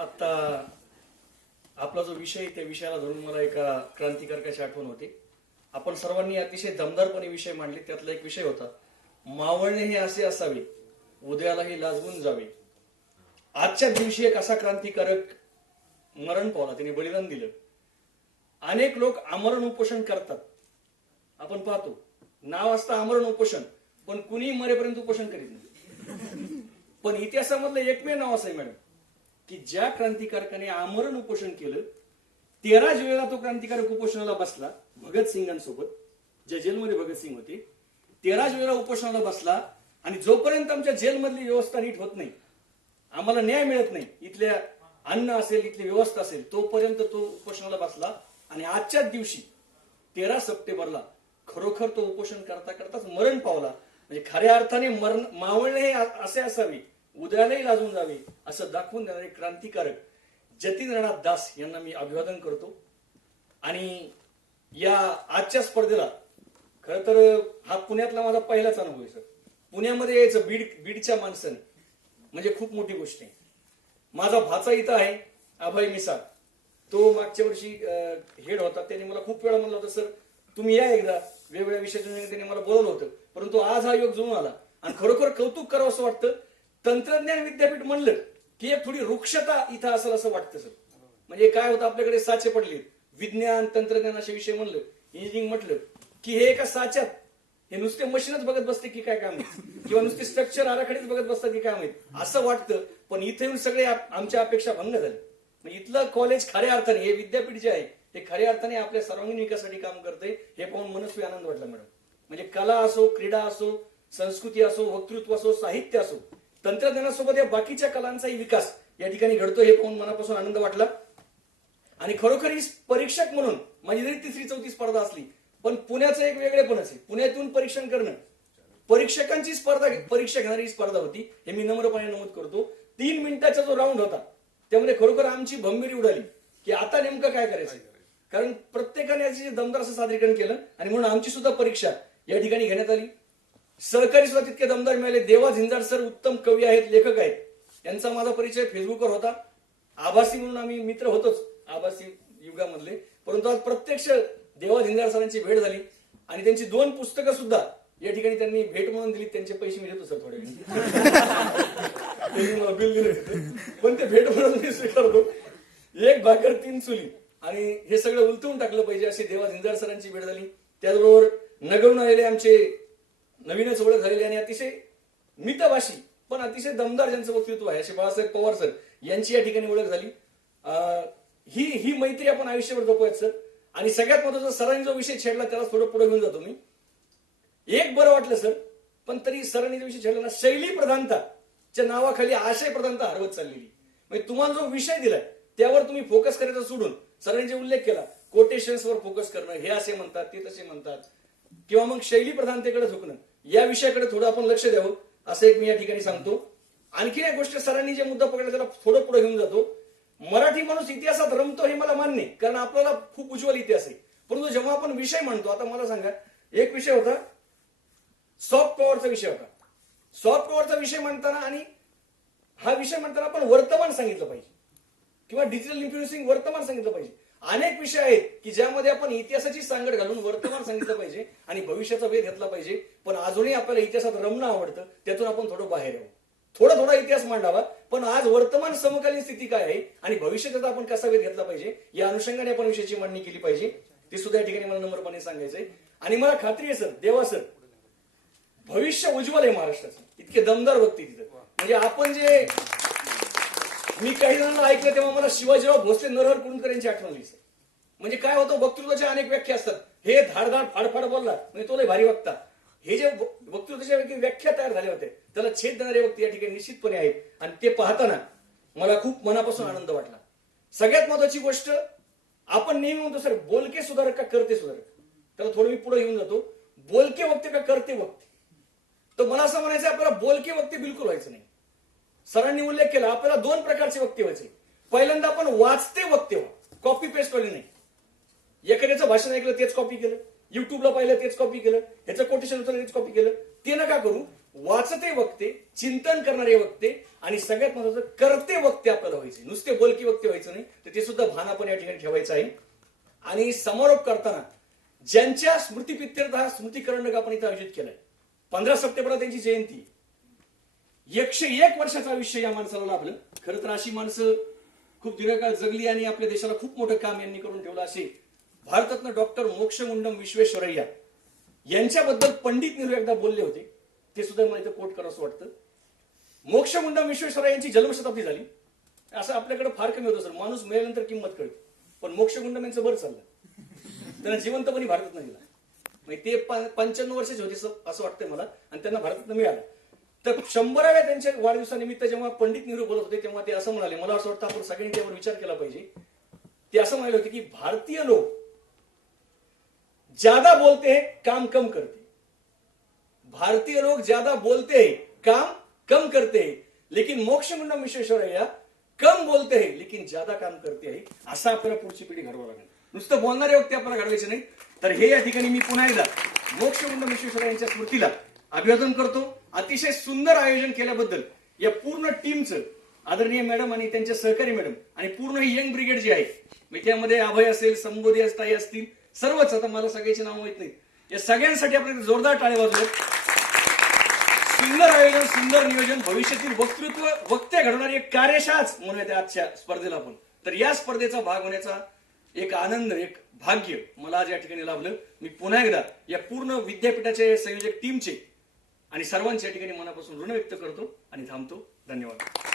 आता आपला जो विषय त्या विषयाला धरून मला एका क्रांतिकारकाची आठवण होते. आपण सर्वांनी अतिशय दमदारपणे विषय मांडले त्यातला एक विषय होता मावळणे हे असे असावे उद्यालाही लाजवून जावे. आजच्या दिवशी एक असा क्रांतिकारक मरण पावला त्याने बलिदान दिलं. अनेक लोक आमरण उपोषण करतात. आपण पाहतो नाव असतं आमरण उपोषण पण कुणी मरेपर्यंत उपोषण करीत नाही. पण इतिहासामधलं एकमेव नाव असं आहे मॅडम. की ज्या क्रांतिकारकाने आमरण उपोषण केलं तेरा वेळेला तो क्रांतिकारक उपोषणाला बसला भगतसिंगांसोबत ज्या जेलमध्ये भगतसिंग होते तेरा वेळेला उपोषणाला बसला आणि जोपर्यंत आमच्या जेलमधली व्यवस्था नीट होत नाही आम्हाला न्याय मिळत नाही इथल्या अन्न असेल इथली व्यवस्था असेल तोपर्यंत तो उपोषणाला बसला आणि आजच्याच दिवशी तेरा सप्टेंबरला खरोखर तो उपोषण करता करताच मरण पावला. म्हणजे खऱ्या अर्थाने मरण मावळणे हे असे असावे उद्यालाही लाजून जावे असं दाखवून देणारे क्रांतिकारक जतीन राणा दास यांना मी अभिवादन करतो. आणि या आजच्या स्पर्धेला खर तर हा पुण्यातला माझा पहिलाच अनुभव आहे सर. पुण्यामध्ये यायचं बीड बीडच्या माणसानं म्हणजे खूप मोठी गोष्ट आहे. माझा भाचा इथं आहे अभय मिसाळ. तो मागच्या वर्षी हेड होता. त्याने मला खूप वेळा म्हणलं होतं सर तुम्ही या एकदा. वेगवेगळ्या विषयाच्या त्यांनी मला बोलवलं होतं. परंतु आज हा योग जुळून आला. आणि खरोखर कौतुक करावं असं वाटतं तंत्रज्ञान विद्यापीठ म्हणलं की एक थोडी वृक्षता इथं असेल असं वाटतं सर. म्हणजे काय होतं आपल्याकडे साचे पडले. विज्ञान तंत्रज्ञान असे विषय म्हणलं इंजिनिअरिंग म्हटलं की हे एका साच्यात हे नुसते मशीनच बघत बसते की काय काम आहे. किंवा नुसते स्ट्रक्चर आराखडीच बघत बसतात की काय माहीत असं वाटतं पण इथे येऊन सगळे आमच्या अपेक्षा भंग झाले. म्हणजे इथलं कॉलेज खऱ्या अर्थाने हे विद्यापीठ जे आहे ते खऱ्या अर्थाने आपल्या सर्वांगीण विकासासाठी काम करते हे पाहून मनस्वी आनंद वाटला मॅडम. म्हणजे कला असो क्रीडा असो संस्कृती असो वक्तृत्व असो साहित्य असो तंत्रज्ञानासोबत या बाकीच्या कलांचाही विकास या ठिकाणी घडतो हे पाहून मनापासून आनंद वाटला. आणि खरोखर ही परीक्षक म्हणून माझी जरी तिसरी चौथी स्पर्धा असली पण पुण्याचं एक वेगळेपणच आहे पुण्यातून परीक्षण करणं. परीक्षकांची स्पर्धा परीक्षा घेणारी स्पर्धा होती हे मी नम्रपणे नमूद करतो. तीन मिनिटाचा जो राऊंड होता त्यामध्ये खरोखर आमची भंबीरी उडाली की आता नेमकं काय करायचं? कारण प्रत्येकाने याचे दमदार असं सादरीकरण केलं आणि म्हणून आमची सुद्धा परीक्षा या ठिकाणी घेण्यात आली. सहकारी सुद्धा तितके दमदार मिळाले. देवा झिंजार सर उत्तम कवी आहेत लेखक आहेत. यांचा माझा परिचय फेसबुकवर होता. आभासी म्हणून आम्ही मित्र होतोच आभासी युगामधले. परंतु आज प्रत्यक्ष देवा झिंजार सरांची भेट झाली. आणि त्यांची दोन पुस्तकं सुद्धा या ठिकाणी त्यांनी भेट म्हणून दिली त्यांचे पैसे मी देतो सर थोडे त्यांनी मला बिल दिले पण ते भेट म्हणून मी स्वीकारतो. एक भाकर तीन चुली. आणि हे सगळं उलटवून टाकलं पाहिजे अशी देवा झिंजार सरांची भेट झाली. त्याचबरोबर नगरून आलेले आमचे नवीनच ओळख झालेली आणि अतिशय मितभाषी पण अतिशय दमदार ज्यांचं वक्तृत्व आहे असे बाळासाहेब पवार सर यांची या ठिकाणी ओळख झाली. अं, ही ही मैत्री आपण आयुष्यभर जपूयात सर. आणि सगळ्यात महत्त्वाचा सरांनी जो विषय छेडला त्याला थोडं पुढे घेऊन जातो मी. एक बरं वाटलं सर पण तरी सरांनी जो विषय छेडला ना शैली प्रधानताच्या नावाखाली आशय प्रधानता हरवत चाललेली. म्हणजे तुम्हाला जो विषय दिलाय त्यावर तुम्ही फोकस करायचा सोडून सरांनी जे उल्लेख केला कोटेशन्स वर फोकस करणं हे असे म्हणतात ते तसे म्हणतात किंवा मग शैली प्रधानतेकडे झुकणं. या विषयाकडे थोडं आपण लक्ष द्यावं असं एक मी या ठिकाणी सांगतो. आणखीन एक गोष्ट सरांनी जे मुद्दा पकडला त्याला थोडं पुढे घेऊन जातो. मराठी माणूस इतिहासात रमतो हे मला मान्य कारण आपल्याला खूप उज्ज्वल इतिहास आहे. परंतु जेव्हा आपण विषय म्हणतो आता मला सांगा एक विषय होता सॉफ्ट पॉवरचा विषय होता. सॉफ्ट पॉवरचा विषय म्हणताना आणि हा विषय म्हणताना आपण वर्तमान सांगितलं पाहिजे. किंवा डिजिटल इन्फ्लुएन्सिंग वर्तमान सांगितलं पाहिजे. अनेक विषय आहेत की ज्यामध्ये आपण इतिहासाची सांगड घालून वर्तमान सांगितलं पाहिजे आणि भविष्याचा वेध घेतला पाहिजे. पण अजूनही आपल्याला इतिहासात रमणं आवडतं त्यातून आपण थोडं बाहेर येऊ. थोडा थोडा इतिहास मांडावा पण आज वर्तमान समकालीन स्थिती काय आहे आणि भविष्याचा आपण कसा वेध घेतला पाहिजे या अनुषंगाने आपण विषयाची मांडणी केली पाहिजे. ते सुद्धा या ठिकाणी मला नम्रपणे सांगायचंय. आणि मला खात्री आहे सर देवा सर भविष्य उज्ज्वल आहे महाराष्ट्राचं. इतके दमदार व्यक्ती तिथं. म्हणजे आपण जे मी काही जणांना ऐकलं तेव्हा मला शिवाजीराव भोसले नरहर कुंडकर यांची आठवण आली म्हणजे काय होतं वक्तृत्वाच्या अनेक व्याख्या असतात. हे धाडधाड फाडफाड बोलला म्हणजे तो लय भारी वक्ता. हे जे वक्तृत्वाच्या व्यक्ती व्याख्या तयार झाल्या होत्या त्याला छेद देणारे व्यक्ती या ठिकाणी निश्चितपणे आहेत. आणि ते पाहताना मला खूप मनापासून आनंद वाटला. सगळ्यात महत्वाची गोष्ट आपण नेहमी म्हणतो सर बोलके सुधारक का करते सुधारक? त्याला थोडं मी पुढे येऊन जातो. बोलके वक्ते का करते वक्ते? तर मला असं म्हणायचं आपल्याला बोलके वक्ते बिलकुल व्हायचं नाही. सरांनी उल्लेख केला आपल्याला दोन प्रकारचे वक्ते व्हायचे. पहिल्यांदा आपण वाचते वक्तव्य कॉपी पेस्ट वाले नाही. एखाद्याचं भाषण ऐकलं तेच कॉपी केलं. युट्यूबला पाहिलं तेच कॉपी केलं. ह्याचं कोटेशन उचललं तेच कॉपी केलं. ते नका करू. वाचते वक्ते चिंतन करणारे वक्ते आणि सगळ्यात महत्वाचं करते वक्ते आपल्याला व्हायचे. नुसते बोलकी वक्ते व्हायचं नाही तर ते सुद्धा भान आपण या ठिकाणी ठेवायचं आहे. आणि समारोप करताना ज्यांच्या स्मृतीपित्यर्थ हा स्मृतीकरण आपण इथं आयोजित केलाय? पंधरा सप्टेंबरला त्यांची जयंती. आहे. एकशे एक वर्षाचं आयुष्य या माणसाला लाभलं. खरं तर अशी माणसं खूप दीर्घकाळ जगली आणि आपल्या देशाला खूप मोठं काम यांनी करून ठेवलं असे भारतातनं डॉक्टर मोक्षमुंडम विश्वेश्वरय्या यांच्याबद्दल पंडित नेहरू एकदा बोलले होते. ते सुद्धा मला इथं कोट करावं वाटतं. मोक्षमुंडम विश्वेश्वरय्या यांची जन्मशताब्दी झाली. असं आपल्याकडे फार कमी होतं सर. माणूस मेल्यानंतर किंमत कळते. पण मोक्षमुंडम यांचं बरं चाललं. त्यांना जिवंतपणी भारतात नाही ते पंच्याण्णव वर्षाचे होते असं- असं वाटतंय मला आणि त्यांना भारतातनं मिळालं. तर शंभराव्या त्यांच्या वाढदिवसानिमित्त जेव्हा पंडित नेहरू बोलत होते तेव्हा ते असं म्हणाले मला असं वाटतं आपण सगळ्यांनी त्यावर विचार केला पाहिजे. ते असं म्हणाले होते की भारतीय लोक ज्यादा बोलते हैं काम कम करते. भारतीय लोग ज्यादा बोलते हैं काम कम करते. हैं लेकिन मोक्षमुंडम विश्वेश्वरय्या कम बोलते हैं लेकिन ज्यादा काम करते हैं. असं आपल्याला पुढची पिढी घडवा लागेल. नुसतं बोलणारे व्यक्ती आपल्याला घडवायचे नाही तर हे या ठिकाणी मी पुन्हा एकदा मोक्षमुंडम विश्वेश्वर यांच्या स्मृतीला अभिवादन करतो. अतिशय सुंदर आयोजन केल्याबद्दल या पूर्ण टीमचं आदरणीय मॅडम आणि त्यांचे सहकारी मॅडम आणि पूर्ण ही यंग ब्रिगेड जी आहे मी त्यामध्ये अभय असेल संबोधी असताई असतील सर्वच आता मला सगळ्याची नाव माहीत नाही या सगळ्यांसाठी आपण जोरदार टाळे वाजवत सुंदर आयोजन सुंदर नियोजन भविष्यातील वक्तृत्व वक्ते घडवणारी एक कार्यशाळाच म्हणूया त्या आजच्या स्पर्धेला आपण. तर या स्पर्धेचा भाग होण्याचा एक आनंद एक भाग्य मला आज या ठिकाणी लाभलं. मी पुन्हा एकदा या पूर्ण विद्यापीठाचे संयोजक टीमचे आणि सर्वांच्या ठिकाणी मनापासून ऋण व्यक्त करतो आणि थांबतो. धन्यवाद.